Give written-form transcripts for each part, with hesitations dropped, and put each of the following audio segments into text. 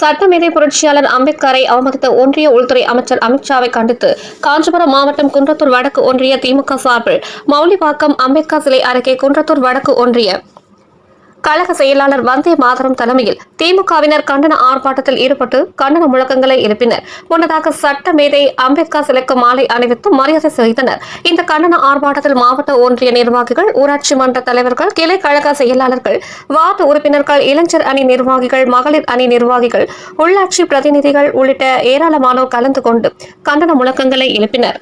சட்டமேதை புரட்சியாளர் அம்பேத்கரை அவமதித்த ஒன்றிய உள்துறை அமைச்சர் அமித்ஷாவை கண்டித்து காஞ்சிபுரம் மாவட்டம் குன்றத்தூர் வடக்கு ஒன்றிய திமுக சார்பில் மௌலிவாக்கம் அம்பேத்கர் சிலை அருகே குன்றத்தூர் வடக்கு ஒன்றிய கழக செயலாளர் வந்தே மாதரம் தலைமையில் திமுகவினர் கண்டன ஆர்ப்பாட்டத்தில் ஈடுபட்டு கண்டன முழக்கங்களை எழுப்பினர். முன்னதாக சட்ட மேதை அம்பேத்கர் சிலைக்கு மாலை அணிவித்து மரியாதை செலுத்தினர். இந்த கண்டன ஆர்ப்பாட்டத்தில் மாவட்ட ஒன்றிய நிர்வாகிகள், ஊராட்சி மன்ற தலைவர்கள், கிளை கழக செயலாளர்கள், வார்டு உறுப்பினர்கள், இளைஞர் அணி நிர்வாகிகள், மகளிர் அணி நிர்வாகிகள், உள்ளாட்சி பிரதிநிதிகள் உள்ளிட்ட ஏராளமானோர் கலந்து கொண்டு கண்டன முழக்கங்களை எழுப்பினர்.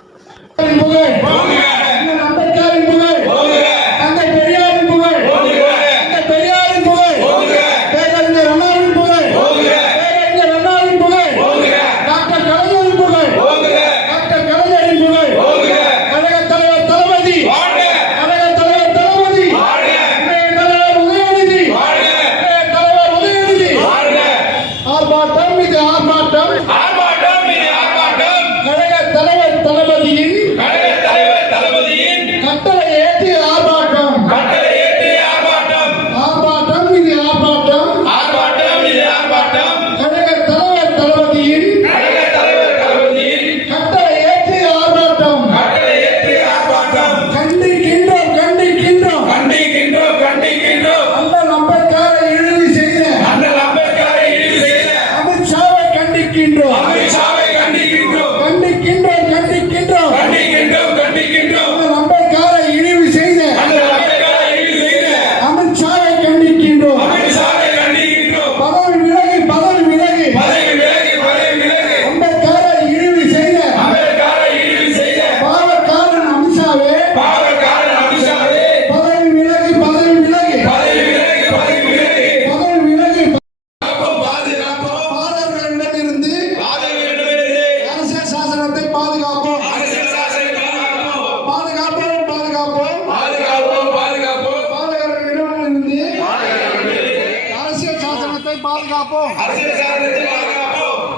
பாதுகாப்போம்.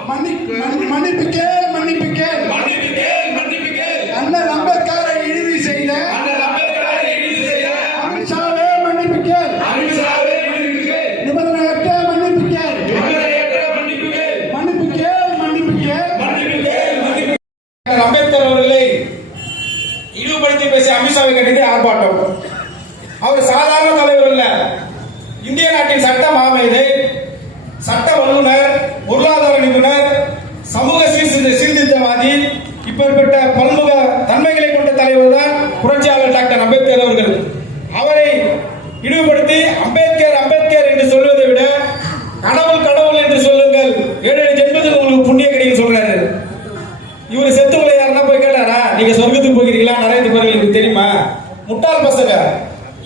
மன்னிப்பு கேள். அண்ணல் அம்பேத்கரை இழிவு செய்த அமித்ஷாவே மன்னிப்பு கேள். நிபந்தனையற்ற மன்னிப்பு கேள். அம்பேத்கர் அவர்களை இழிவுபடுத்தி பேசிய அமித்ஷாவை கண்டித்து ஆர்ப்பாட்டம். அவர் சாதாரண தலைவர் அல்ல, இந்திய நாட்டின் சட்ட மாமேதை, சட்ட வல்லுநர், பொருளாதார நிபுணர், சமூக சீர்திருத்தவாதி. இப்பேற்பட்ட பன்முக தன்மைகளை கொண்ட தலைவர் தான் புரட்சியாளர் டாக்டர் அம்பேத்கர் அவர்கள். அவரை இழிவுபடுத்தி அம்பேத்கர் என்று சொல்வதை விட கடவுள் என்று சொல்லுங்கள், 7 ஜென்மத்துக்கு உங்களுக்கு புண்ணிய கிடைக்கும் சொல்றாரு. இவர் செத்துங்களை யாருன்னா போய் கேட்டாரா, நீங்க சொர்க்கத்துக்கு போகிறீங்களா, நரகத்துக்கு போறீங்க தெரியுமா? முட்டாள் பசங்க.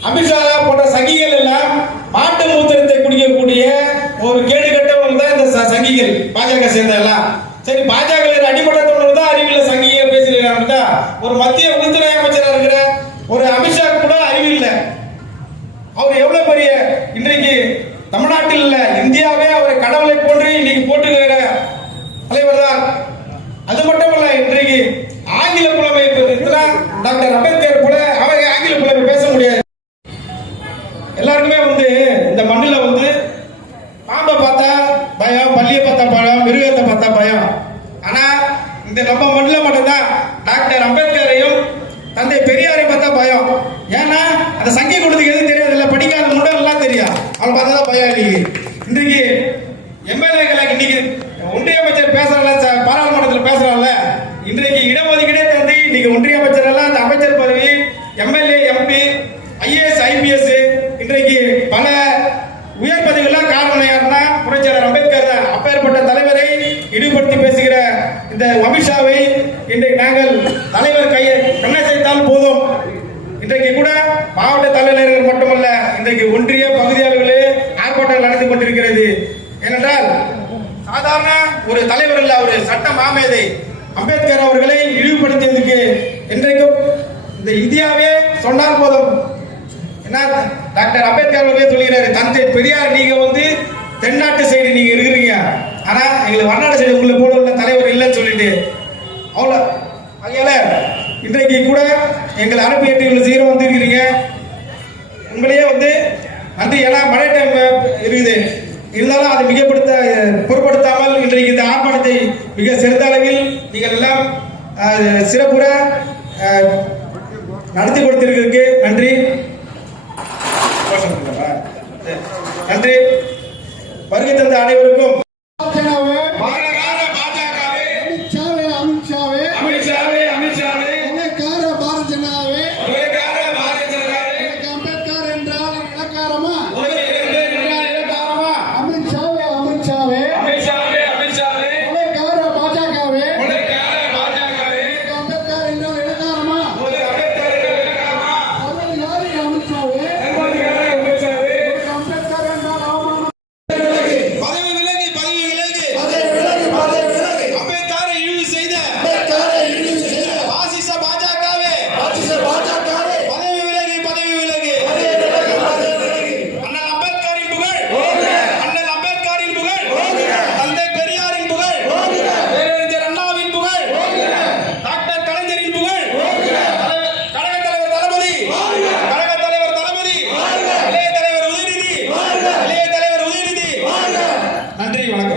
அமித்ஷா போன்ற சங்கிகள் எல்லாம் மாட்டு மூத்திரத்தை குடிக்கக்கூடிய ஒரு கேடு கட்டவர்கள் தான் இந்த சங்கிகள், பாஜக சேர்ந்தெல்லாம். சரி, பாஜக அடிமட்டத்தவர்கள் தான் அறிவியல் சங்கியை பேசுகிறாங்க. ஒரு மத்திய உள்துறை அமைச்சராக இருக்கிற ஒரு அமித்ஷா கூட அறிவில்லை. அவர் எவ்வளவு பெரிய இன்றைக்கு தமிழ்நாட்டில் இல்ல, இந்தியாவே அவரை கடவுளை போன்று இன்னைக்கு போட்டுக்கிற தலைவர் தான். அது மட்டுமல்ல, இன்றைக்கு ஆங்கில புலமை டாக்டர் அம்பேத்கர் போல அவங்க ஆங்கில புலமை பேச முடியாது. எல்லாருக்குமே இந்த மண்ணில் பாம்பை பார்த்தா பயம், பள்ளியை பார்த்தா பயம், மிருகத்தை பார்த்தா பயம். ஆனா இந்த நம்ம மண்ணில் மட்டும்தான் டாக்டர் அம்பேத்கரையும் தந்தை பெரியாரையும் பார்த்தா பயம். ஏன்னா அந்த சங்கி கொடுத்துக்கு எதுவும் தெரியாது, இல்லை படிக்காத முன்னெல்லாம் தெரியும், அவளை பார்த்தா தான் பயம். இன்றைக்கு எம்எல்ஏக்களை இன்னைக்கு ஒன்றிய அமைச்சர் பேசுறாங்க, பாராளுமன்றத்தில் பேசுறாங்கல்ல, இன்றைக்கு இடஒதுக்கீடே தந்து இன்னைக்கு ஒன்றிய அமைச்சர் எல்லாம் அந்த அமைச்சர் பதவி, எம்எல்ஏ, எம்பி, ஐஏஎஸ், ஐபிஎஸ், இன்றைக்கு பல உயர் பதவிகள்லாம் காரணம் யாருன்னா புரட்சியாளர் அம்பேத்கர் தான். அப்பேற்பட்ட தலைவரை இழிவுபடுத்தி பேசுகிற இந்த அமித்ஷாவை இன்றைக்கு நாங்கள் தலைவர் கையை கண்ணசைத்தால் போதும். இன்றைக்கு கூட மாவட்ட தலைவர்கள் மட்டுமல்ல, இன்றைக்கு ஒன்றிய பகுதியாளர்களே ஆர்ப்பாட்டங்கள் நடந்து கொண்டிருக்கிறது. ஏனென்றால் சாதாரண ஒரு தலைவர் அல்ல, ஒரு சட்ட மாமேதை அம்பேத்கர் அவர்களை இழிவுபடுத்தியதுக்கு இன்றைக்கும் இந்த இந்தியாவே சொன்னால் போதும். டாக்டர் அம்பேத்கர் அவர்களே சொல்கிறாரு, தந்தை பெரியார் நீங்க தென்னாட்டு சைடு நீங்க இருக்கிறீங்க, ஆனா எங்களுக்கு வடநாடு சைடு உங்களை போல உள்ள தலைவர் இல்லைன்னு சொல்லிட்டு அவ்வளோ. அதனால இன்றைக்கு கூட எங்களை அனுப்பி 8 வந்திருக்கிறீங்க. உங்களையே நன்றி. ஏன்னா மழை டைம் இருக்குது, இருந்தாலும் அதை பொருட்படுத்தாமல் இன்றைக்கு இந்த ஆர்ப்பாட்டத்தை மிக சிறந்த அளவில் நீங்கள் எல்லாம் சிறப்புற நடத்தி கொடுத்திருக்கு. நன்றி நன்றி. வருகை தந்த அனைவருக்கும் நன்றி. வணக்கம்.